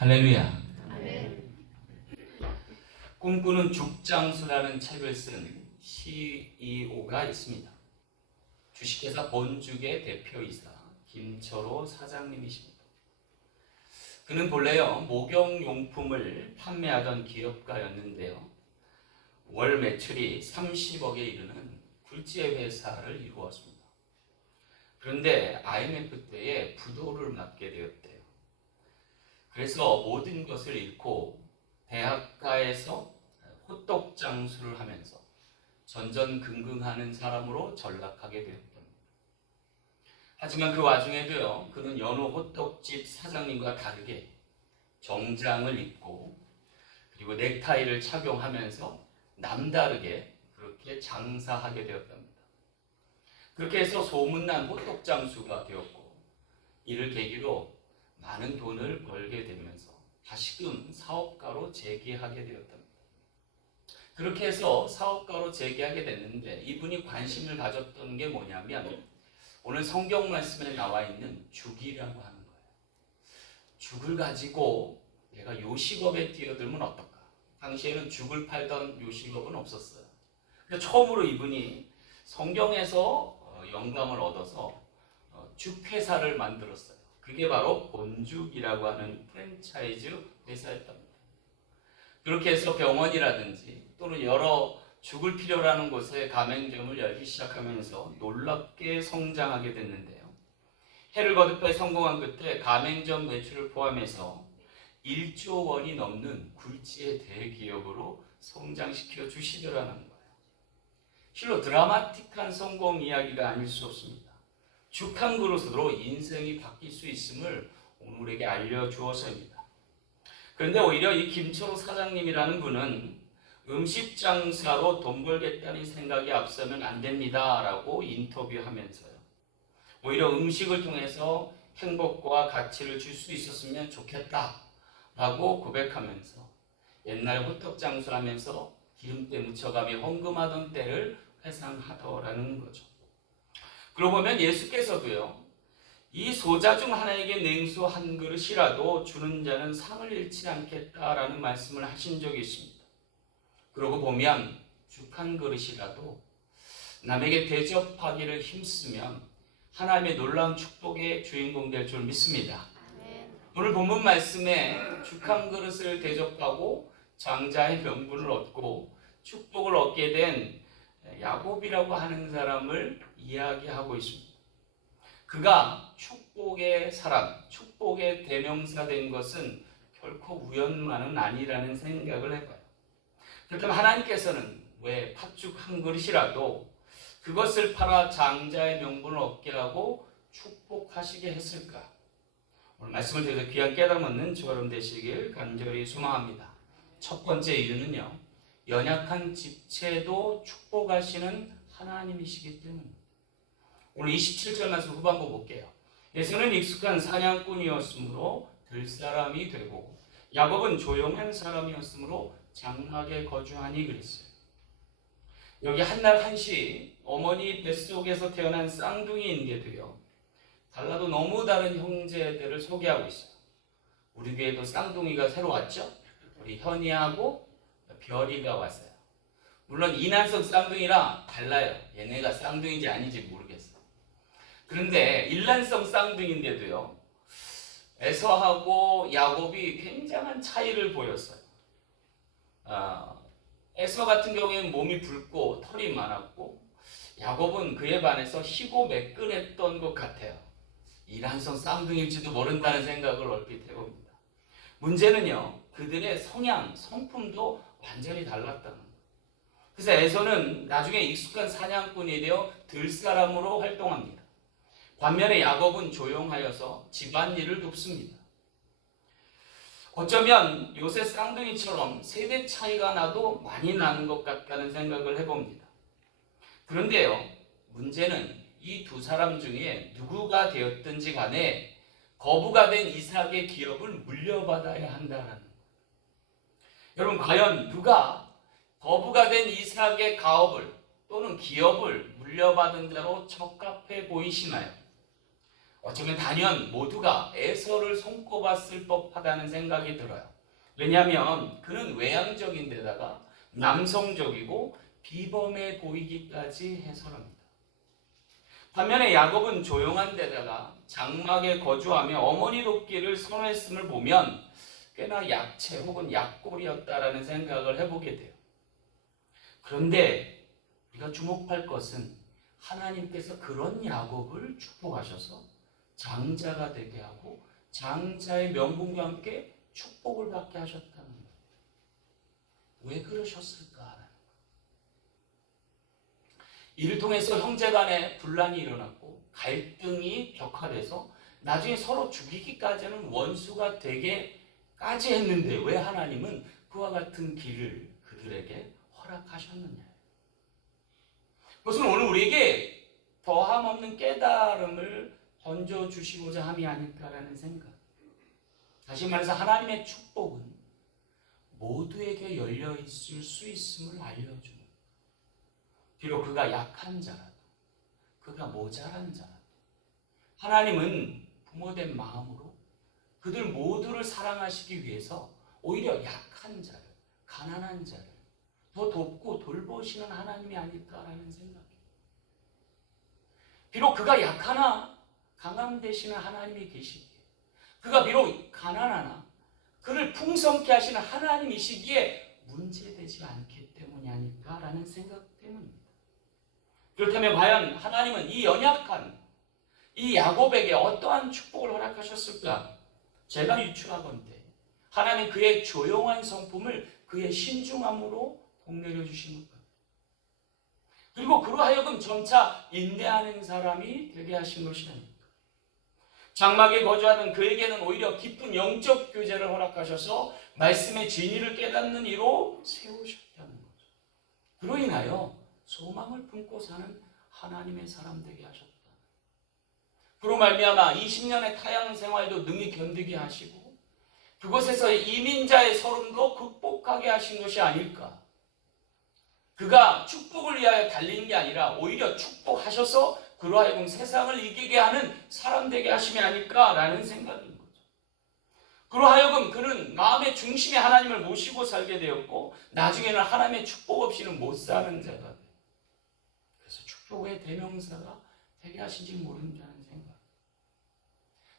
할렐루야. 아멘. 꿈꾸는 죽장수라는 책을 쓴 CEO가 있습니다. 주식회사 본죽의 대표이사 김철호 사장님이십니다. 그는 본래요 목욕용품을 판매하던 기업가였는데요, 월 매출이 30억에 이르는 굴지의 회사를 이루었습니다. 그런데 IMF 때에 부도를 맞게 되었대요. 그래서 모든 것을 잃고 대학가에서 호떡 장수를 하면서 전전긍긍하는 사람으로 전락하게 되었답니다. 하지만 그 와중에도요, 그는 여느 호떡집 사장님과 다르게 정장을 입고 그리고 넥타이를 착용하면서 남다르게 그렇게 장사하게 되었답니다. 그렇게 해서 소문난 호떡 장수가 되었고, 이를 계기로 많은 돈을 벌게 되면서 다시금 사업가로 재기하게 되었답니다. 그렇게 해서 사업가로 재기하게 됐는데, 이분이 관심을 가졌던 게 뭐냐면 오늘 성경 말씀에 나와 있는 죽이라고 하는 거예요. 죽을 가지고 내가 요식업에 뛰어들면 어떨까? 당시에는 죽을 팔던 요식업은 없었어요. 그래서 처음으로 이분이 성경에서 영감을 얻어서 죽회사를 만들었어요. 그게 바로 본죽이라고 하는 프랜차이즈 회사였답니다. 그렇게 해서 병원이라든지 또는 여러 죽을 필요로 하는 곳에 가맹점을 열기 시작하면서 놀랍게 성장하게 됐는데요, 해를 거듭해 성공한 끝에 가맹점 매출을 포함해서 1조 원이 넘는 굴지의 대기업으로 성장시켜 주시더라는 거예요. 실로 드라마틱한 성공 이야기가 아닐 수 없습니다. 죽 한 그릇으로 인생이 바뀔 수 있음을 오늘 우리에게 알려주어서입니다. 그런데 오히려 이 김철호 사장님이라는 분은 음식 장사로 돈 벌겠다는 생각이 앞서면 안 됩니다 라고 인터뷰하면서요, 오히려 음식을 통해서 행복과 가치를 줄 수 있었으면 좋겠다 라고 고백하면서 옛날 호떡 장수하면서 기름때 묻혀가며 헌금하던 때를 회상하더라는 거죠. 그러고 보면 예수께서도요, 이 소자 중 하나에게 냉수 한 그릇이라도 주는 자는 상을 잃지 않겠다라는 말씀을 하신 적이 있습니다. 그러고 보면 죽 한 그릇이라도 남에게 대접하기를 힘쓰면 하나님의 놀라운 축복의 주인공 될 줄 믿습니다. 오늘 본문 말씀에 죽 한 그릇을 대접하고 장자의 명분을 얻고 축복을 얻게 된 야곱이라고 하는 사람을 이야기하고 있습니다. 그가 축복의 사람, 축복의 대명사 된 것은 결코 우연만은 아니라는 생각을 해봐요. 그렇다면 하나님께서는 왜 팥죽 한 그릇이라도 그것을 팔아 장자의 명분을 얻게 하고 축복하시게 했을까? 오늘 말씀을 통해서 귀한 깨달음 얻는 저여러분 되시길 간절히 소망합니다. 첫 번째 이유는요, 연약한 집체도 축복하시는 하나님이시기 때문입니다. 오늘 27절 말씀 후반부 볼게요. 에서는 익숙한 사냥꾼이었으므로 들사람이 되고 야곱은 조용한 사람이었으므로 장막에 거주하니 그랬어요. 여기 한날 한시 어머니 뱃속에서 태어난 쌍둥이인데도요, 달라도 너무 다른 형제들을 소개하고 있어요. 우리 교회도 쌍둥이가 새로 왔죠? 우리 현이하고 별이가 왔어요. 물론 이난석 쌍둥이라 달라요. 얘네가 쌍둥이인지 아닌지 모르겠어요. 그런데 일란성 쌍둥이인데도요, 에서하고 야곱이 굉장한 차이를 보였어요. 에서 같은 경우에는 몸이 붉고 털이 많았고, 야곱은 그에 반해서 희고 매끈했던 것 같아요. 이란성 쌍둥이일지도 모른다는 생각을 얼핏 해봅니다. 문제는요, 그들의 성향, 성품도 완전히 달랐다는 거예요. 그래서 에서는 나중에 익숙한 사냥꾼이 되어 들사람으로 활동합니다. 반면에 야곱은 조용하여서 집안일을 돕습니다. 어쩌면 요새 쌍둥이처럼 세대 차이가 나도 많이 나는 것 같다는 생각을 해봅니다. 그런데요, 문제는 이 두 사람 중에 누구가 되었든지 간에 거부가 된 이삭의 기업을 물려받아야 한다는 거예요. 여러분, 과연 누가 거부가 된 이삭의 가업을 또는 기업을 물려받은 자로 적합해 보이시나요? 어쩌면 단연 모두가 에서를 손꼽았을 법하다는 생각이 들어요. 왜냐하면 그는 외향적인 데다가 남성적이고 비범해 보이기까지 해서랍니다. 반면에 야곱은 조용한 데다가 장막에 거주하며 어머니 돕기를 선호했음을 보면 꽤나 약체 혹은 약골이었다라는 생각을 해보게 돼요. 그런데 우리가 주목할 것은 하나님께서 그런 야곱을 축복하셔서 장자가 되게 하고 장자의 명분과 함께 축복을 받게 하셨다는 거예요. 왜 그러셨을까? 이를 통해서 형제간에 분란이 일어났고 갈등이 격화돼서 나중에 서로 죽이기까지는 원수가 되게까지 했는데 왜 하나님은 그와 같은 길을 그들에게 허락하셨느냐? 그것은 오늘 우리에게 더함없는 깨달음을 던져주시고자 함이 아닐까라는 생각. 다시 말해서 하나님의 축복은 모두에게 열려있을 수 있음을 알려주는, 비록 그가 약한 자라도 그가 모자란 자라도 하나님은 부모된 마음으로 그들 모두를 사랑하시기 위해서 오히려 약한 자를, 가난한 자를 더 돕고 돌보시는 하나님이 아닐까라는 생각이에요. 비록 그가 약하나 강함되시는 하나님이 계시기에, 그가 비록 가난하나 그를 풍성케 하시는 하나님이시기에 문제되지 않기 때문이 아닐까라는 생각 때문입니다. 그렇다면 과연 하나님은 이 연약한 이 야곱에게 어떠한 축복을 허락하셨을까? 제가 유추하건대 하나님 그의 조용한 성품을 그의 신중함으로 복내려 주신 것 같아요. 그리고 그로 하여금 점차 인내하는 사람이 되게 하신 것이 아닙니까? 장막에 거주하던 그에게는 오히려 깊은 영적 교제를 허락하셔서 말씀의 진리를 깨닫는 이로 세우셨다는 거죠. 그로 인하여 소망을 품고 사는 하나님의 사람 되게 하셨다. 그로 말미암아 20년의 타향 생활도 능히 견디게 하시고 그곳에서의 이민자의 서름도 극복하게 하신 것이 아닐까. 그가 축복을 위하여 달리는 게 아니라 오히려 축복하셔서 그로 하여금 세상을 이기게 하는 사람 되게 하심이 아닐까라는 생각인 거죠. 그로 하여금 그는 마음의 중심에 하나님을 모시고 살게 되었고 나중에는 하나님의 축복 없이는 못 사는 자가 돼요. 그래서 축복의 대명사가 되게 하신지 모른다는 생각.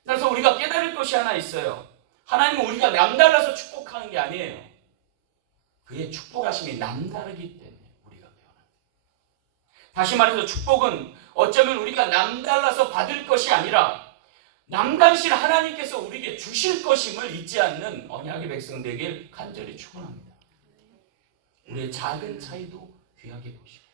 그래서 우리가 깨달을 것이 하나 있어요. 하나님은 우리가 남달라서 축복하는 게 아니에요. 그의 축복하심이 남다르기 때문에 우리가 변합니다. 다시 말해서 축복은 어쩌면 우리가 남달라서 받을 것이 아니라 남다르신 하나님께서 우리에게 주실 것임을 잊지 않는 언약의 백성 되길 간절히 축원합니다. 우리의 작은 차이도 귀하게 보시고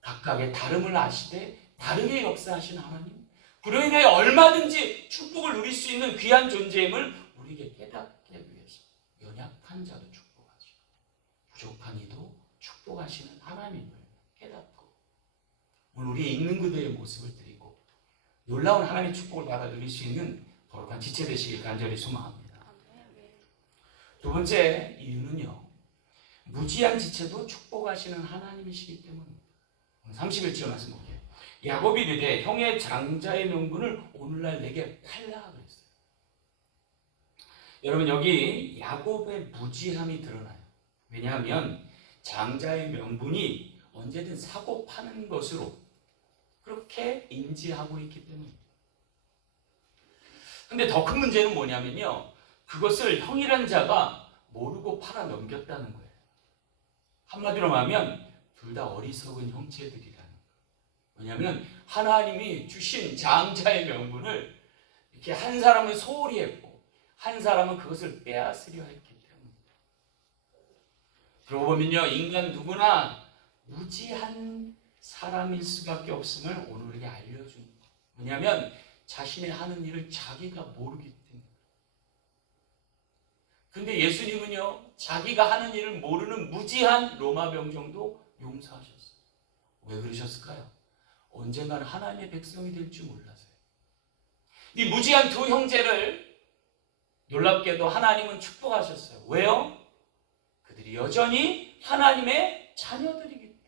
각각의 다름을 아시되 다르게 역사하신 하나님, 그로 인해 얼마든지 축복을 누릴 수 있는 귀한 존재임을 우리에게 깨닫게 위해서 연약한 자도 축복하시고 부족한 이도 축복하시는 하나님을 깨닫고 오늘 우리의 있는 그대의 모습을 드리고 놀라운 하나님의 축복을 받아 누릴 수 있는 거룩한 지체 되시길 간절히 소망합니다. 두 번째 이유는요, 무지한 지체도 축복하시는 하나님이시기 때문입니다. 31절 말씀 볼게요. 야곱이 이르되 형의 장자의 명분을 오늘날 내게 팔라 그랬어요. 여러분 여기 야곱의 무지함이 드러나요. 왜냐하면 장자의 명분이 언제든 사고 파는 것으로 그렇게 인지하고 있기 때문입니다. 근데 더 큰 문제는 뭐냐면요, 그것을 형이란 자가 모르고 팔아 넘겼다는 거예요. 한마디로 말하면 둘 다 어리석은 형체들이라는 거예요. 왜냐하면 하나님이 주신 장자의 명분을 이렇게 한 사람은 소홀히 했고 한 사람은 그것을 빼앗으려 했기 때문입니다. 그러고 보면요, 인간 누구나 무지한 사람일 수밖에 없음을 오늘 우리에게 알려주는 거예요. 왜냐하면 자신의 하는 일을 자기가 모르기 때문에. 근데 예수님은요, 자기가 하는 일을 모르는 무지한 로마 병정도 용서하셨어요. 왜 그러셨을까요? 언젠가는 하나님의 백성이 될 줄 몰라서요. 이 무지한 두 형제를 놀랍게도 하나님은 축복하셨어요. 왜요? 그들이 여전히 하나님의 자녀들이기 때문에.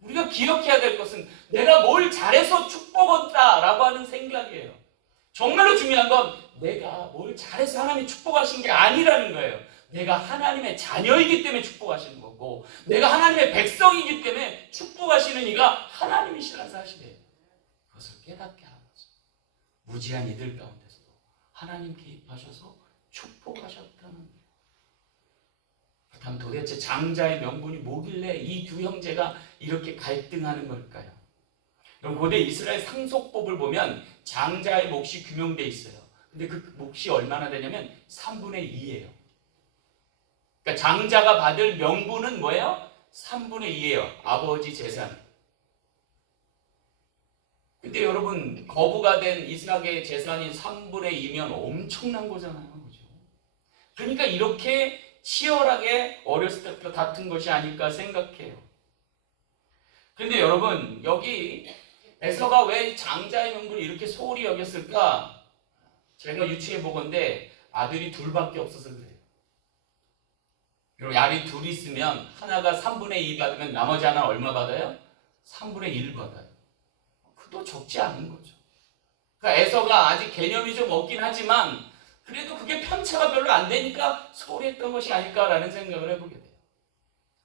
우리가 기억해야 될 것은 내가 뭘 잘해서 축복받다라고 하는 생각이에요. 정말로 중요한 건 내가 뭘 잘해서 하나님이 축복하신 게 아니라는 거예요. 내가 하나님의 자녀이기 때문에 축복하시는 거고, 내가 하나님의 백성이기 때문에 축복하시는 이가 하나님이시라는 사실이에요. 그것을 깨닫게 하는 거죠. 무지한 이들 가운데서도 하나님 개입하셔서 축복하셨다는 거예요. 그렇다면 도대체 장자의 명분이 뭐길래 이 두 형제가 이렇게 갈등하는 걸까요? 여러분, 고대 이스라엘 상속법을 보면 장자의 몫이 규명되어 있어요. 근데 그 몫이 얼마나 되냐면 3분의 2예요. 그러니까 장자가 받을 명분은 뭐예요? 3분의 2예요. 아버지 재산. 근데 여러분, 거부가 된 이삭의 재산이 3분의 2면 엄청난 거잖아요. 그죠? 그러니까 이렇게 치열하게 어렸을 때부터 다툰 것이 아닐까 생각해요. 그런데 여러분, 여기 에서가 왜 장자의 명분을 이렇게 소홀히 여겼을까? 제가 유추해 보건데 아들이 둘밖에 없어서 그래요. 여러분, 아들이 둘이 있으면 하나가 3분의 2 받으면 나머지 하나는 얼마 받아요? 3분의 1 받아요. 그것도 적지 않은 거죠. 그러니까 에서가 아직 개념이 좀 없긴 하지만 그래도 그게 편차가 별로 안 되니까 소홀히 했던 것이 아닐까라는 생각을 해보게 돼요.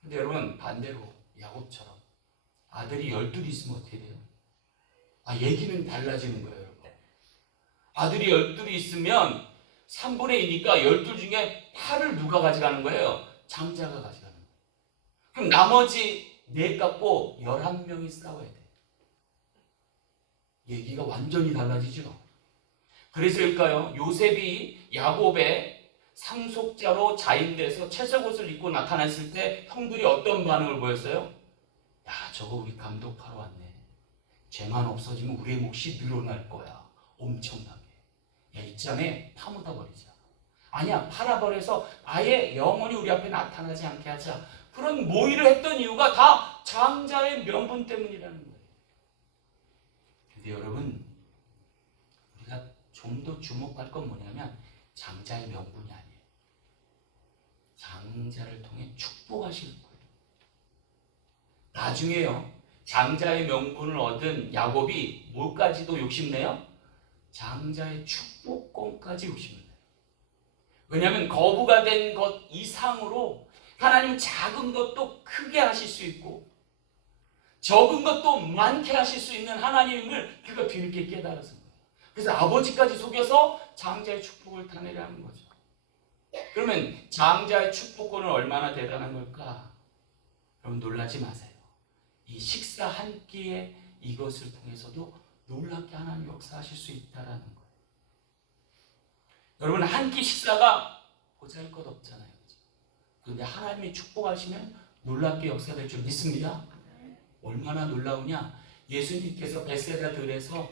근데 여러분, 반대로 야곱처럼 아들이 12이 있으면 어떻게 돼요? 얘기는 달라지는 거예요, 여러분. 아들이 12이 있으면 3분의 2니까 12 중에 8을 누가 가져가는 거예요? 장자가 가져가는 거예요. 그럼 나머지 4 갖고 11명이 싸워야 돼요. 얘기가 완전히 달라지죠. 그래서일까요? 요셉이 야곱의 상속자로 자인돼서 채색옷을 입고 나타났을 때 형들이 어떤 반응을 보였어요? 야, 저거 우리 감독하러 왔네. 쟤만 없어지면 우리의 몫이 늘어날 거야. 엄청나게. 야, 이참에 파묻어 버리자. 아니야, 팔아버려서 아예 영원히 우리 앞에 나타나지 않게 하자. 그런 모의를 했던 이유가 다 장자의 명분 때문이라는 거예요. 근데 여러분, 우리가 좀 더 주목할 건 뭐냐면 장자의 명분이 아니에요. 장자를 통해 축복하실 거예요. 나중에요, 장자의 명분을 얻은 야곱이 뭘까지도 욕심내요? 장자의 축복권까지 욕심내요. 왜냐하면 거부가 된 것 이상으로 하나님 작은 것도 크게 하실 수 있고 적은 것도 많게 하실 수 있는 하나님을 그가 뒤늦게 깨달아서 거예요. 그래서 아버지까지 속여서 장자의 축복을 타내려 하는 거죠. 그러면 장자의 축복권은 얼마나 대단한 걸까? 여러분, 놀라지 마세요. 이 식사 한 끼에 이것을 통해서도 놀랍게 하나님 역사하실 수 있다는 거예요. 여러분, 한 끼 식사가 보잘것없잖아요. 그런데 하나님이 축복하시면 놀랍게 역사될 줄 믿습니다. 얼마나 놀라우냐? 예수님께서 베세다 들에서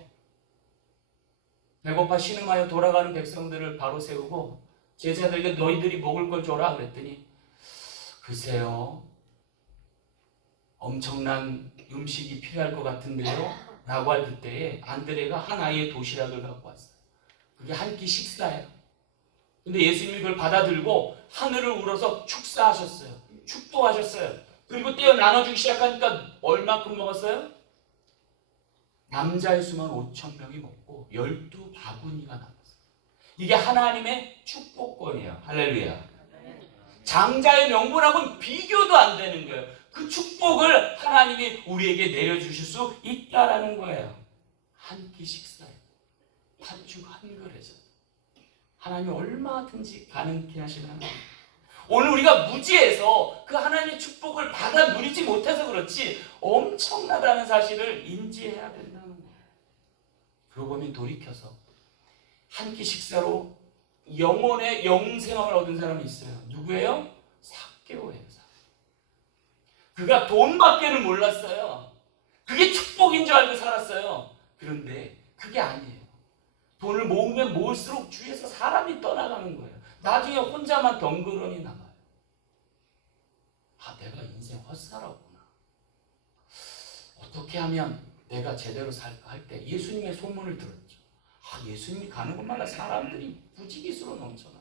배고파 신음하여 돌아가는 백성들을 바로 세우고 제자들에게 너희들이 먹을 걸 줘라 그랬더니, 글쎄요, 엄청난 음식이 필요할 것 같은데요? 라고 할 그때에 안드레가 한 아이의 도시락을 갖고 왔어요. 그게 한 끼 식사예요. 근데 예수님이 그걸 받아들고 하늘을 우러서 축사하셨어요. 축복하셨어요. 그리고 떼어 나눠주기 시작하니까 얼마큼 먹었어요? 남자의 수만 5,000명이 먹고 12바구니가 남았어요. 이게 하나님의 축복권이에요. 할렐루야. 장자의 명분하고는 비교도 안 되는 거예요. 그 축복을 하나님이 우리에게 내려주실 수 있다라는 거예요. 한 끼 식사에 팥죽 한 그릇에 하나님이 얼마든지 가능케 하시는 하나님. 오늘 우리가 무지해서 그 하나님의 축복을 받아 누리지 못해서 그렇지 엄청나다는 사실을 인지해야 된다는 거예요. 그러고 보면 돌이켜서 한 끼 식사로 영혼의 영생함을 얻은 사람이 있어요. 누구예요? 삭개오예요. 그가 돈밖에는 몰랐어요. 그게 축복인 줄 알고 살았어요. 그런데 그게 아니에요. 돈을 모으면 모을수록 주위에서 사람이 떠나가는 거예요. 나중에 혼자만 덩그러니 남아요. 내가 인생 헛살았구나. 어떻게 하면 내가 제대로 살까 할 때 예수님의 소문을 들었죠. 예수님이 가는 곳마다 사람들이 부지기수로 넘쳐나.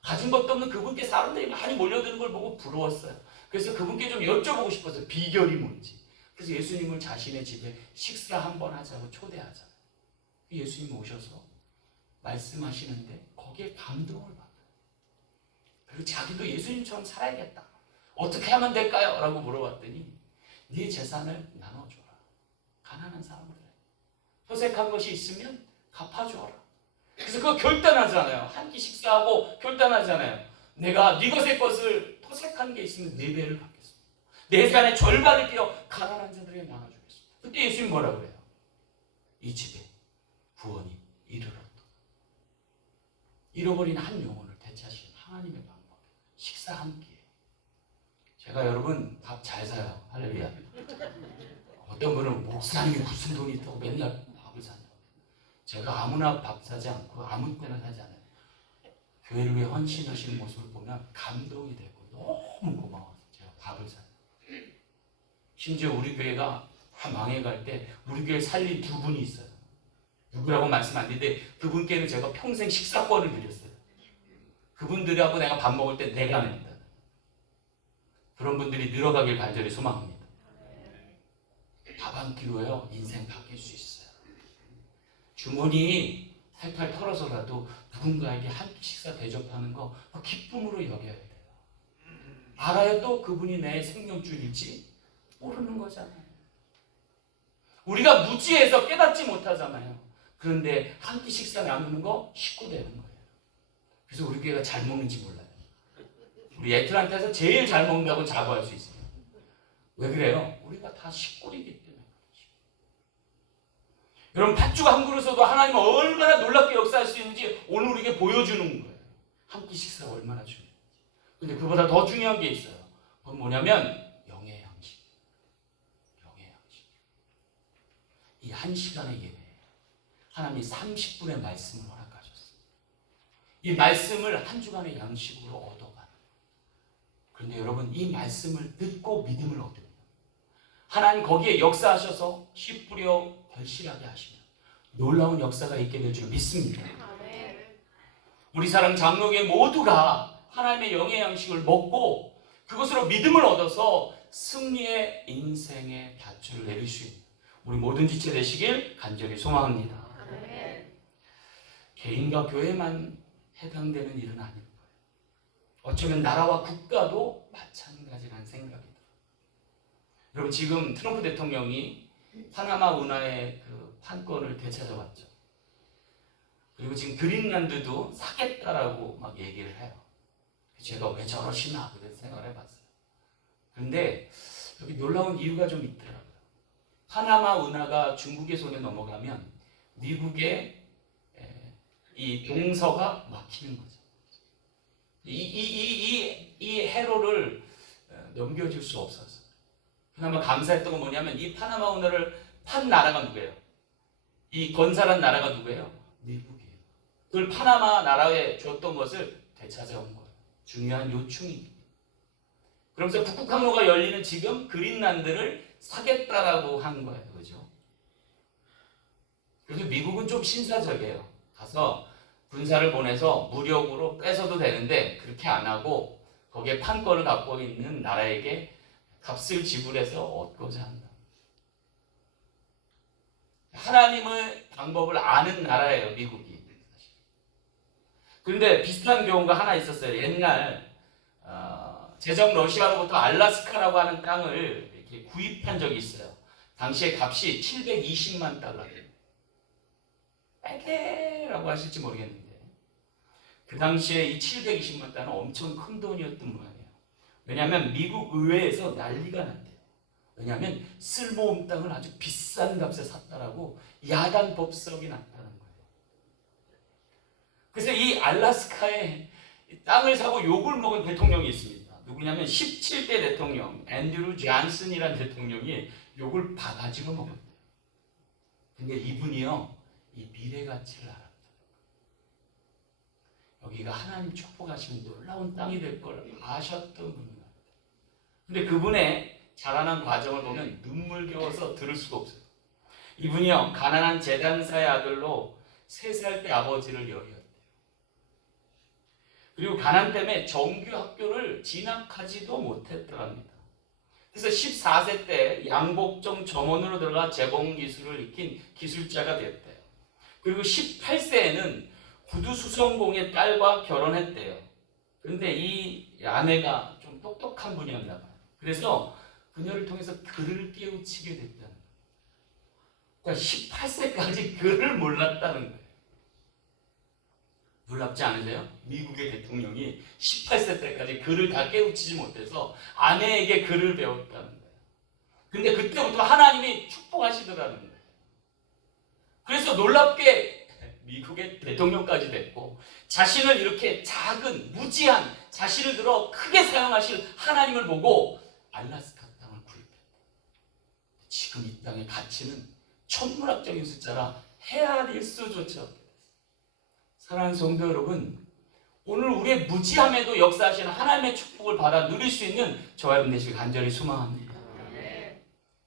가진 것도 없는 그분께 사람들이 많이 몰려드는 걸 보고 부러웠어요. 그래서 그분께 좀 여쭤보고 싶어서 비결이 뭔지. 그래서 예수님을 자신의 집에 식사 한번 하자고 초대하잖아요. 예수님 오셔서 말씀하시는데 거기에 감동을 받아요. 그리고 자기도 예수님처럼 살아야겠다. 어떻게 하면 될까요? 라고 물어봤더니 네 재산을 나눠줘라. 가난한 사람들에게. 토색한 것이 있으면 갚아줘라. 그래서 그거 결단하잖아요. 한 끼 식사하고 결단하잖아요. 내가 네 것의 것을 토색한 게 있으면 네 배를 갚겠습니다. 내 재산의 절반을 끼워 가난한 자들에게 나눠주겠습니다. 그때 예수님 뭐라고 그래요? 이 집에 구원이 이르렀다. 잃어버린 한 영혼을 되찾으신 하나님의 방법. 식사 한 끼에. 제가 여러분 밥 잘 사요. 할렐루야. 어떤 분은 목사님이 무슨 돈이 있다고 맨날 밥을 사냐고. 제가 아무나 밥 사지 않고 아무 때나 사지 않아요. 교회를 위해 헌신하시는 모습을 보면 감동이 되고 너무 고마워서 제가 밥을 사요. 심지어 우리 교회가 다 망해갈 때 우리 교회 살린 두 분이 있어요. 누구라고 말씀 안 드리는데 그분께는 제가 평생 식사권을 드렸어요. 그분들하고 내가 밥 먹을 때 내가 냅니다. 그런 분들이 늘어가길 간절히 소망합니다. 밥 한 끼로요 인생 바뀔 수 있어요. 주머니 탈탈 털어서라도 누군가에게 한 끼 식사 대접하는 거 기쁨으로 여겨야 돼요. 알아요 또 그분이 내 생명줄일지 모르는 거잖아요. 우리가 무지해서 깨닫지 못하잖아요. 그런데 한 끼 식사 나누는 거 식구 되는 거예요. 그래서 우리 교회가 잘 먹는지 몰라요. 우리 애틀란타에서 제일 잘 먹는다고 자부할 수 있어요. 왜 그래요? 우리가 다 식구이기 때문에. 여러분 팥죽 한 그릇에도 하나님은 얼마나 놀랍게 역사할 수 있는지 오늘 우리에게 보여주는 거예요. 한 끼 식사가 얼마나 중요한지. 근데 그보다 더 중요한 게 있어요. 그건 뭐냐면 영의 양식. 영의 양식. 이 한 시간의 예배. 하나님이 30분의 말씀을 허락하셨어요. 이 말씀을 한 주간의 양식으로 얻어가는. 그런데 여러분 이 말씀을 듣고 믿음을 얻으면 하나님 거기에 역사하셔서 씨 뿌려 결실하게 하시면 놀라운 역사가 있게 될 줄 믿습니다. 우리 사랑 장로교회 모두가 하나님의 영의 양식을 먹고 그것으로 믿음을 얻어서 승리의 인생의 밧줄을 내릴 수 있는 우리 모든 지체 되시길 간절히 소망합니다. 개인과 교회만 해당되는 일은 아닐 거예요. 어쩌면 나라와 국가도 마찬가지라는 생각이 들어요. 여러분 지금 트럼프 대통령이 파나마 운하의 그 판권을 되찾아왔죠. 그리고 지금 그린란드도 사겠다라고 막 얘기를 해요. 제가 왜 저러시나 그런 생각을 해봤어요. 그런데 여기 놀라운 이유가 좀 있더라고요. 파나마 운하가 중국의 손에 넘어가면 미국의 이 동서가 막히는 거죠. 이 해로를 넘겨줄 수 없었어요. 그나마 감사했던 건 뭐냐면 이 파나마 운하를 판 나라가 누구예요? 이 건설한 나라가 누구예요? 미국이에요. 그걸 파나마 나라에 줬던 것을 되찾아온 거예요. 중요한 요충입니다. 그러면서 북극 항로가 열리는 지금 그린란드를 사겠다라고 한 거예요. 그죠? 그래서 미국은 좀 신사적이에요. 가서 군사를 보내서 무력으로 뺏어도 되는데 그렇게 안 하고 거기에 판권을 갖고 있는 나라에게 값을 지불해서 얻고자 한다. 하나님의 방법을 아는 나라예요, 미국이. 그런데 비슷한 경우가 하나 있었어요. 옛날 제정 러시아로부터 알라스카라고 하는 땅을 이렇게 구입한 적이 있어요. 당시에 값이 720만 달러예요. 빼게라고 하실지 모르겠는데 그 당시에 이 720만 달러는 엄청 큰 돈이었던 모양이에요. 왜냐하면 미국 의회에서 난리가 났대요. 왜냐하면 쓸모없는 땅을 아주 비싼 값에 샀다라고 야단 법석이 났다는 거예요. 그래서 이 알라스카에 땅을 사고 욕을 먹은 대통령이 있습니다. 누구냐면 17대 대통령 앤드류 존슨이라는 대통령이 욕을 바가지로 먹었대요. 근데 이분이요 이 미래 가치를 알았다. 여기가 하나님 축복하시는 놀라운 땅이 될 걸 아셨던 분입니다. 근데 그분의 자라난 과정을 보면 눈물겨워서 들을 수가 없어요. 이분이요 가난한 재단사의 아들로 3살 때 아버지를 여의었대요. 그리고 가난 때문에 정규 학교를 진학하지도 못했더랍니다. 그래서 14세 때 양복점 점원으로 들어가 재봉 기술을 익힌 기술자가 되었대요. 그리고 18세에는 구두 수성공의 딸과 결혼했대요. 그런데 이 아내가 좀 똑똑한 분이었나 봐요. 그래서 그녀를 통해서 글을 깨우치게 됐다는 거예요. 그러니까 18세까지 글을 몰랐다는 거예요. 놀랍지 않으세요? 미국의 대통령이 18세 때까지 글을 다 깨우치지 못해서 아내에게 글을 배웠다는 거예요. 근데 그때부터 하나님이 축복하시더라는 거예요. 그래서 놀랍게 미국의 대통령까지 됐고, 자신을 이렇게 작은 무지한 자신을 들어 크게 사용하실 하나님을 보고 알라스카 땅을 구입했다. 지금 이 땅의 가치는 천문학적인 숫자라 헤아릴 수조차 없게 됐어요. 사랑하는 성도 여러분, 오늘 우리의 무지함에도 역사하시는 하나님의 축복을 받아 누릴 수 있는 저와 여러분 되시길 간절히 소망합니다.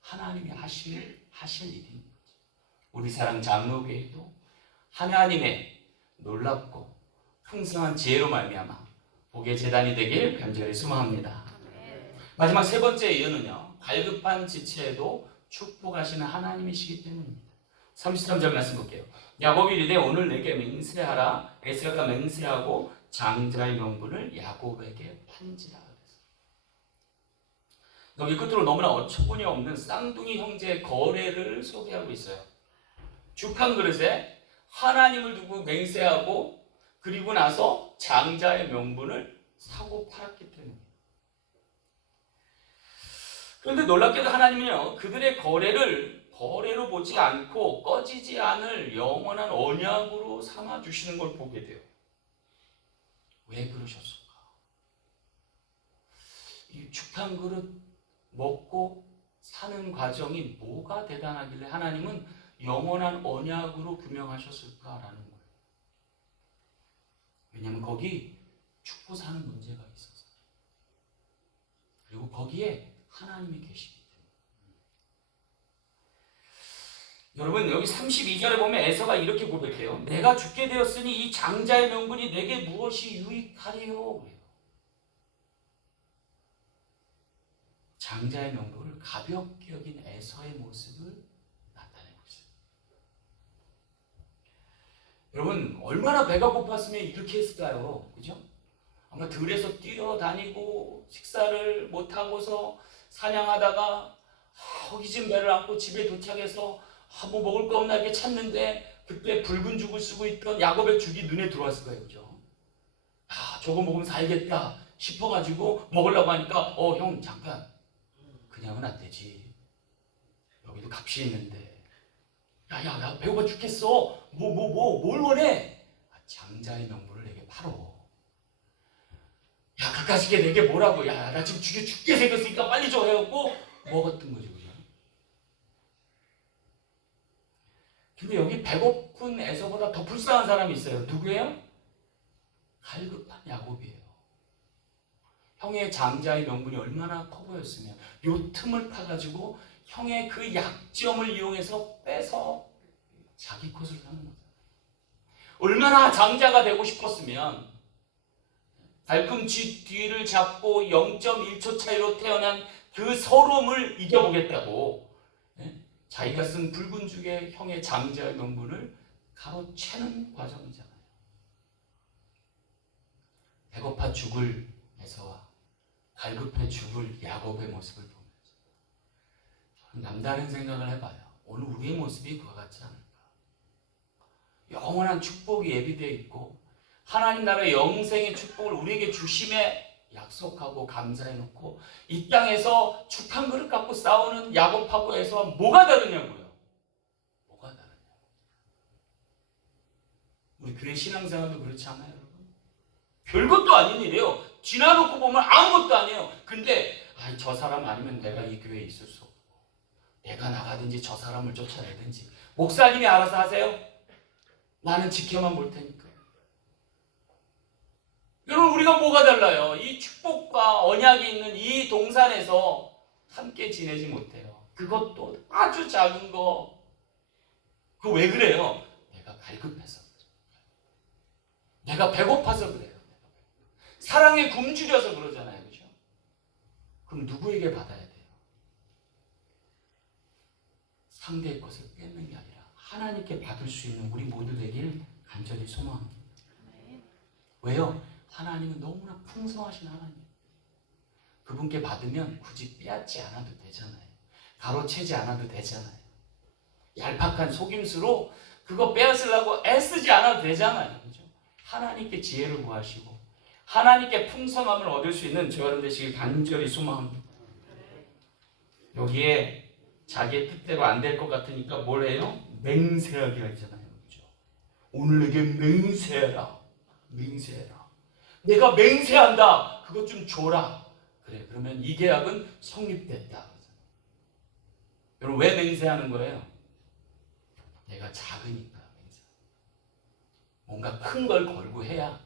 하나님이 하실 일인 거죠. 우리 사랑 장로교회도 하나님의 놀랍고 풍성한 지혜로 말미암아 복의 재단이 되길 간절히 소망합니다. 마지막 세 번째 이유는요, 갈급한 지체에도 축복하시는 하나님이시기 때문입니다. 33절 말씀 볼게요. 야곱이 이르되 오늘 내게 맹세하라. 에서가 맹세하고 장자의 명분을 야곱에게 판지라. 여기 끝으로 너무나 어처구니 없는 쌍둥이 형제의 거래를 소개하고 있어요. 죽 한 그릇에 하나님을 두고 맹세하고 그리고 나서 장자의 명분을 사고 팔았기 때문에. 그런데 놀랍게도 하나님은요, 그들의 거래로 보지 않고 꺼지지 않을 영원한 언약으로 삼아 주시는 걸 보게 돼요. 왜 그러셨을까? 이 죽 한 그릇 먹고 사는 과정이 뭐가 대단하길래 하나님은 영원한 언약으로 규명하셨을까라는 거예요. 왜냐하면 거기 죽고 사는 문제가 있어서, 그리고 거기에 하나님이 계시기 때문에. 여러분, 여기 32절에 보면 에서가 이렇게 고백해요. 내가 죽게 되었으니 이 장자의 명분이 내게 무엇이 유익하리요? 장자의 명분을 가볍게 여긴 에서의 모습을 나타내고 있어요. 여러분, 얼마나 배가 고팠으면 이렇게 했을까요? 그죠? 아마 들에서 뛰어다니고 식사를 못하고서 사냥하다가 허기진 배를 안고 집에 도착해서 뭐 먹을 거 없나 이렇게 찾는데 그때 붉은 죽을 쓰고 있던 야곱의 죽이 눈에 들어왔을 거예요. 그죠? 저거 먹으면 살겠다 싶어가지고 먹으려고 하니까 형 잠깐, 그냥은 안 되지. 여기도 값이 있는데. 야, 배고파 죽겠어. 뭘 원해? 장자의 명분을 내게 팔어. 야, 그까짓 게 내게 뭐라고. 야, 나 지금 죽게 생겼으니까 빨리 줘 해갖고 먹었던 거죠. 그죠? 근데 여기 배고픈 에서보다 더 불쌍한 사람이 있어요. 누구예요? 갈급한 야곱이에요. 형의 장자의 명분이 얼마나 커 보였으면 요 틈을 파가지고 형의 그 약점을 이용해서 빼서 자기 컷을 사는 거죠. 얼마나 장자가 되고 싶었으면 발꿈치 뒤를 잡고 0.1초 차이로 태어난 그 서름을 이겨보겠다고 자기가 쓴 붉은 죽의 형의 장자의 명분을 가로채는 과정이잖아요. 배고파 죽을 에서와 갈급해 죽을 야곱의 모습을 보면서 남다른 생각을 해봐요. 오늘 우리의 모습이 그와 같지 않을까? 영원한 축복이 예비되어 있고 하나님 나라의 영생의 축복을 우리에게 주심에 약속하고 감사해놓고 이 땅에서 죽 한 그릇 갖고 싸우는 야곱하고 에서와 뭐가 다르냐고요? 뭐가 다르냐고. 우리 교회 신앙생활도 그렇지 않아요, 여러분? 별것도 아닌 일이에요. 지나놓고 보면 아무것도 아니에요. 근데 저 사람 아니면 내가 이 교회에 있을 수 없고, 내가 나가든지 저 사람을 쫓아내든지 목사님이 알아서 하세요. 나는 지켜만 볼 테니까. 여러분, 우리가 뭐가 달라요? 이 축복과 언약이 있는 이 동산에서 함께 지내지 못해요. 그것도 아주 작은 거. 그거 왜 그래요? 내가 갈급해서 그래요. 내가 배고파서 그래요. 사랑에 굶주려서 그러잖아요. 그죠? 그럼 누구에게 받아야 돼요? 상대의 것을 뺏는 게 아니라 하나님께 받을 수 있는 우리 모두 되길 간절히 소망합니다. 왜요? 하나님은 너무나 풍성하신 하나님. 그분께 받으면 굳이 빼앗지 않아도 되잖아요. 가로채지 않아도 되잖아요. 얄팍한 속임수로 그거 빼앗으려고 애쓰지 않아도 되잖아요. 그죠? 하나님께 지혜를 구하시고 하나님께 풍성함을 얻을 수 있는 저와 여러분 되시길 간절히 소망합니다. 여기에 자기의 뜻대로 안 될 것 같으니까 뭘 해요? 맹세하기가 있잖아요. 그죠? 오늘 내게 맹세해라. 맹세해라. 내가 맹세한다. 그것 좀 줘라. 그래, 그러면 이 계약은 성립됐다. 여러분 왜 맹세하는 거예요? 내가 작으니까 맹세. 뭔가 큰 걸 걸고 해야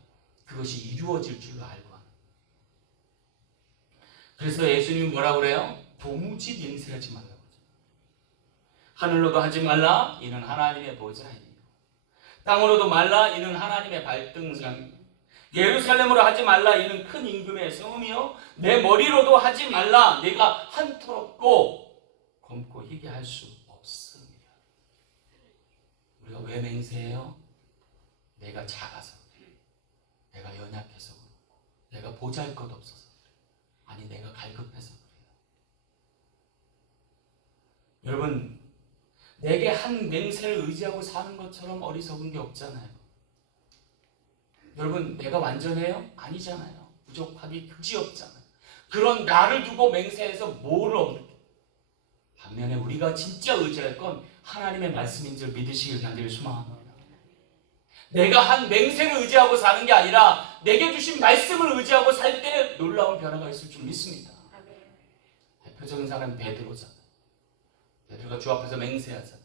그것이 이루어질 줄 알고 하는. 그래서 예수님이 뭐라고 그래요? 도무지 맹세하지 말라고. 하늘로도 하지 말라. 이는 하나님의 보좌이니라. 땅으로도 말라. 이는 하나님의 발등상이니라. 예루살렘으로 하지 말라. 이는 큰 임금의 성음이요. 내 머리로도 하지 말라. 내가 한토롭고 검고 희게 할 수 없습니다. 우리가 왜 맹세해요? 내가 작아서 그래. 내가 연약해서 그래. 내가 보잘것없어서 그래. 아니 내가 갈급해서 그래요. 여러분 내게 한 맹세를 의지하고 사는 것처럼 어리석은 게 없잖아요. 여러분 내가 완전해요? 아니잖아요. 부족하기 그지없잖아요. 그런 나를 두고 맹세해서 뭘 얻을까? 반면에 우리가 진짜 의지할 건 하나님의 말씀인 줄 믿으시길 간절히 소망합니다. 내가 한 맹세를 의지하고 사는 게 아니라 내게 주신 말씀을 의지하고 살 때 놀라운 변화가 있을 줄 믿습니다. 대표적인 사람은 베드로잖아요. 베드로가 주 앞에서 맹세하잖아요.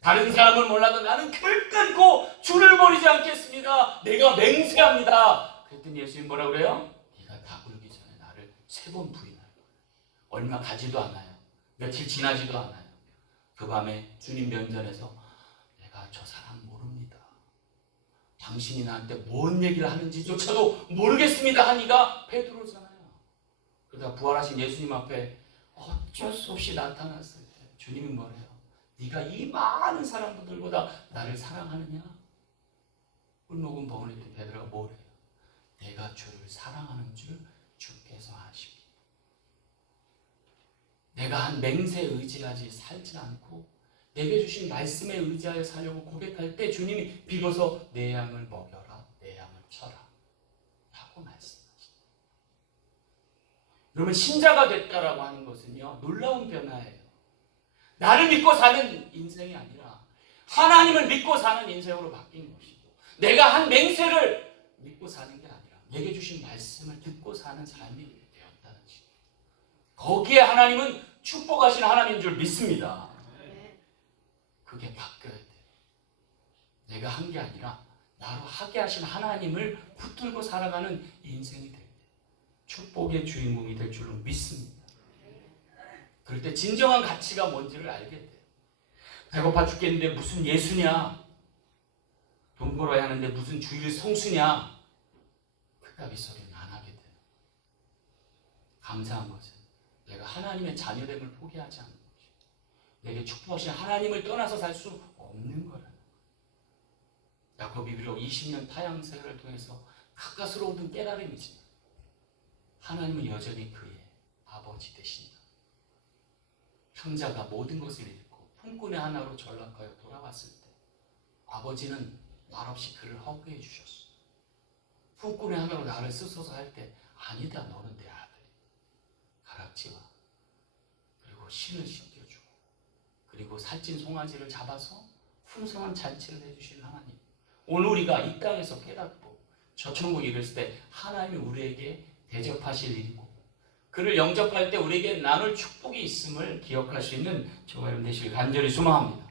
다른 사람을 몰라도 나는 결단코 주를 버리지 않겠습니다. 내가 맹세합니다. 그랬더니 예수님 뭐라고 그래요? 네가 다 굴기 전에 나를 3번 부인할 거예요. 얼마 가지도 않아요. 며칠 지나지도 않아요. 그 밤에 주님 면전에서 내가 저 사람 모릅니다. 당신이 나한테 뭔 얘기를 하는지조차도 모르겠습니다 하니까 베드로잖아요. 그러다 부활하신 예수님 앞에 어쩔 수 없이 나타났을 때 주님이 뭐래요? 네가 이 많은 사람들보다 나를 사랑하느냐? 꿀먹은 버무릴 때 베드로가 뭐래요? 내가 주를 사랑하는 줄 주께서 아십니다. 내가 한 맹세에 의지하지 살지 않고 내게 주신 말씀에 의지하여 살려고 고백할 때 주님이 비로소 내 양을 먹여라, 내 양을 쳐라 라고 말씀하십니다. 여러분 신자가 됐다라고 하는 것은요 놀라운 변화예요. 나를 믿고 사는 인생이 아니라 하나님을 믿고 사는 인생으로 바뀐 것이고 내가 한 맹세를 믿고 사는 게 아니라 내게 주신 말씀을 듣고 사는 삶이 되었다는 것. 거기에 하나님은 축복하신 하나님인 줄 믿습니다. 그게 바뀌어야 돼요. 내가 한 게 아니라 나로 하게 하신 하나님을 붙들고 살아가는 인생이 될 때 축복의 주인공이 될 줄로 믿습니다. 그럴 때 진정한 가치가 뭔지를 알게 돼요. 배고파 죽겠는데 무슨 예수냐? 돈 벌어야 하는데 무슨 주일 성수냐? 그따위 소리는 안 하게 돼요. 감사한 것은 내가 하나님의 자녀됨을 포기하지 않는 것이 내게 축복하신 하나님을 떠나서 살 수 없는 거라는 거예요. 야곱이 비록 20년 타양 생활을 통해서 가까스로 얻은 깨달음이지만 하나님은 여전히 그의 아버지 되신다. 형자가 모든 것을 잃고 품꾼의 하나로 전락하여 돌아왔을 때 아버지는 말없이 그를 허그해 주셨어. 품꾼의 하나로 나를 쓰소서 할 때 아니다 너는 내 아들. 가락지와 그리고 신을 신겨주고 그리고 살찐 송아지를 잡아서 풍성한 잔치를 해주시는 하나님. 오늘 우리가 이 땅에서 깨닫고 저 천국에 이르렀을 때 하나님이 우리에게 대접하실 일이고 그를 영접할 때 우리에게 나눌 축복이 있음을 기억할 수 있는 저와 여러분 되시길 간절히 소망합니다.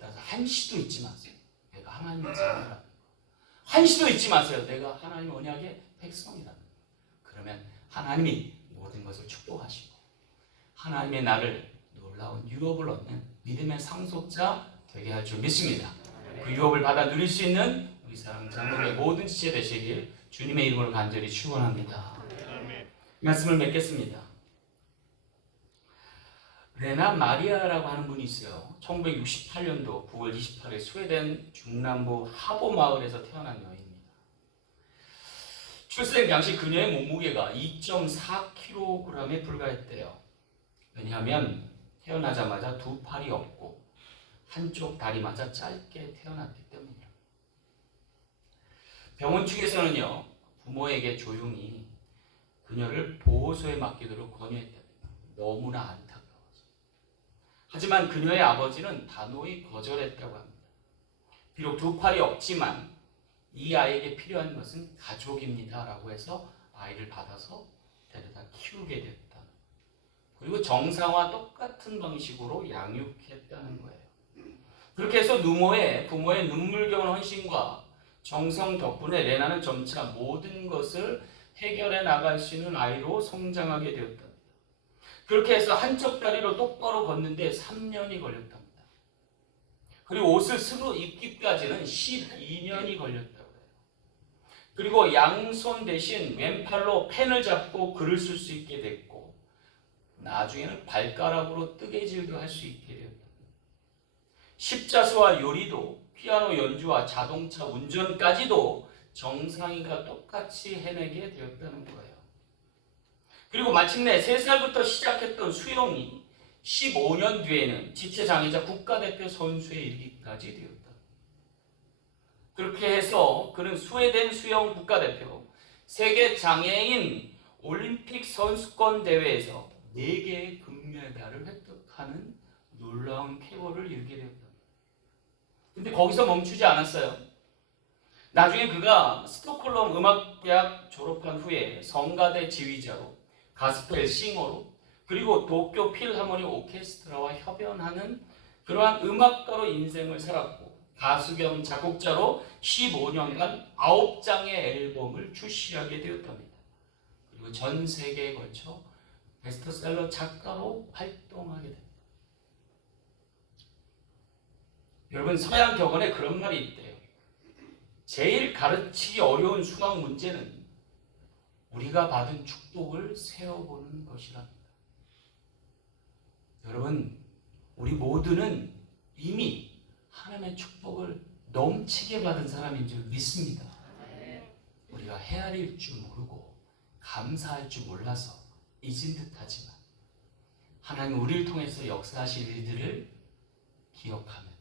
따라서 한시도 잊지 마세요. 내가 하나님의 자녀라는 거. 한시도 잊지 마세요. 내가 하나님의 언약의 백성이라는 거. 그러면 하나님이 모든 것을 축복하시고 하나님의 나를 놀라운 유업을 얻는 믿음의 상속자 되게 할 줄 믿습니다. 그 유업을 받아 누릴 수 있는 우리 사랑 장로의 모든 지체 되시길 주님의 이름으로 간절히 축원합니다. 말씀을 맺겠습니다. 레나 마리아라고 하는 분이 있어요. 1968년도 9월 28일 스웨덴 중남부 하보 마을에서 태어난 여인입니다. 출생 당시 그녀의 몸무게가 2.4kg에 불과했대요. 왜냐하면 태어나자마자 두 팔이 없고 한쪽 다리마저 짧게 태어났기 때문이에요. 병원 측에서는요, 부모에게 조용히 그녀를 보호소에 맡기도록 권유했답니다. 너무나 안타까워서. 하지만 그녀의 아버지는 단호히 거절했다고 합니다. 비록 두 팔이 없지만 이 아이에게 필요한 것은 가족입니다 라고 해서 아이를 받아서 데려다 키우게 됐다. 그리고 정상과 똑같은 방식으로 양육했다는 거예요. 그렇게 해서 부모의 눈물겨운 헌신과 정성 덕분에 레나는 점차 모든 것을 해결해 나갈 수 있는 아이로 성장하게 되었답니다. 그렇게 해서 한쪽 다리로 똑바로 걷는데 3년이 걸렸답니다. 그리고 옷을 스스로 입기까지는 12년이 걸렸다고 해요. 그리고 양손 대신 왼팔로 펜을 잡고 글을 쓸 수 있게 됐고, 나중에는 발가락으로 뜨개질도 할 수 있게 되었답니다. 십자수와 요리도, 피아노 연주와 자동차 운전까지도 정상이가 똑같이 해내게 되었다는 거예요. 그리고 마침내 3살부터 시작했던 수영이 15년 뒤에는 지체장애자 국가대표 선수에 이르기까지 되었다. 그렇게 해서 그는 스웨덴 수영 국가대표, 세계 장애인 올림픽 선수권 대회에서 4개의 금메달을 획득하는 놀라운 쾌거를 이루게 되었다. 근데 거기서 멈추지 않았어요. 나중에 그가 스톡홀름 음악대학 졸업한 후에 성가대 지휘자로, 가스펠 싱어로, 그리고 도쿄 필하모니 오케스트라와 협연하는 그러한 음악가로 인생을 살았고, 가수 겸 작곡자로 15년간 9장의 앨범을 출시하게 되었답니다. 그리고 전 세계에 걸쳐 베스트셀러 작가로 활동하게 됩니다. 여러분, 서양 격언에 그런 말이 있대요. 제일 가르치기 어려운 수학 문제는 우리가 받은 축복을 세어보는 것이랍니다. 여러분, 우리 모두는 이미 하나님의 축복을 넘치게 받은 사람인 줄 믿습니다. 우리가 헤아릴 줄 모르고 감사할 줄 몰라서 잊은 듯하지만 하나님 우리를 통해서 역사하실 일들을 기억하면서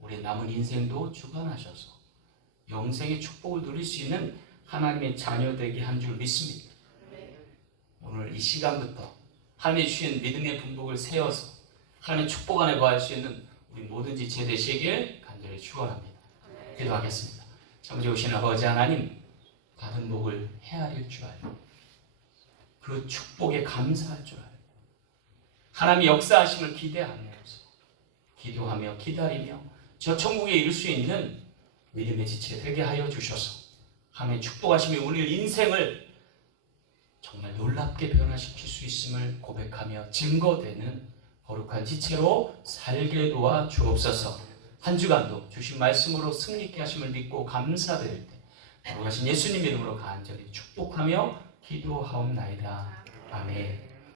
우리의 남은 인생도 주관하셔서 영생의 축복을 누릴 수 있는 하나님의 자녀되게 한 줄 믿습니다. 오늘 이 시간부터 하나님이 주신 믿음의 분복을 세워서 하나님의 축복 안에 거할 수 있는 우리 모든지 제되시길 간절히 축원합니다. 기도하겠습니다. 참으시 오신 아버지 하나님, 받은 복을 헤아릴 줄 알고 그 축복에 감사할 줄 알고 하나님의 역사하심을 기대하면서 기도하며 기다리며 저 천국에 이룰 수 있는 믿음의 지체 되게 하여 주셔서 하나님의 축복하심이 우리 인생을 정말 놀랍게 변화시킬 수 있음을 고백하며 증거되는 거룩한 지체로 살게 도와 주옵소서. 한 주간도 주신 말씀으로 승리케 하심을 믿고 감사드릴 때 거룩하신 예수님 이름으로 간절히 축복하며 기도하옵나이다. 아멘.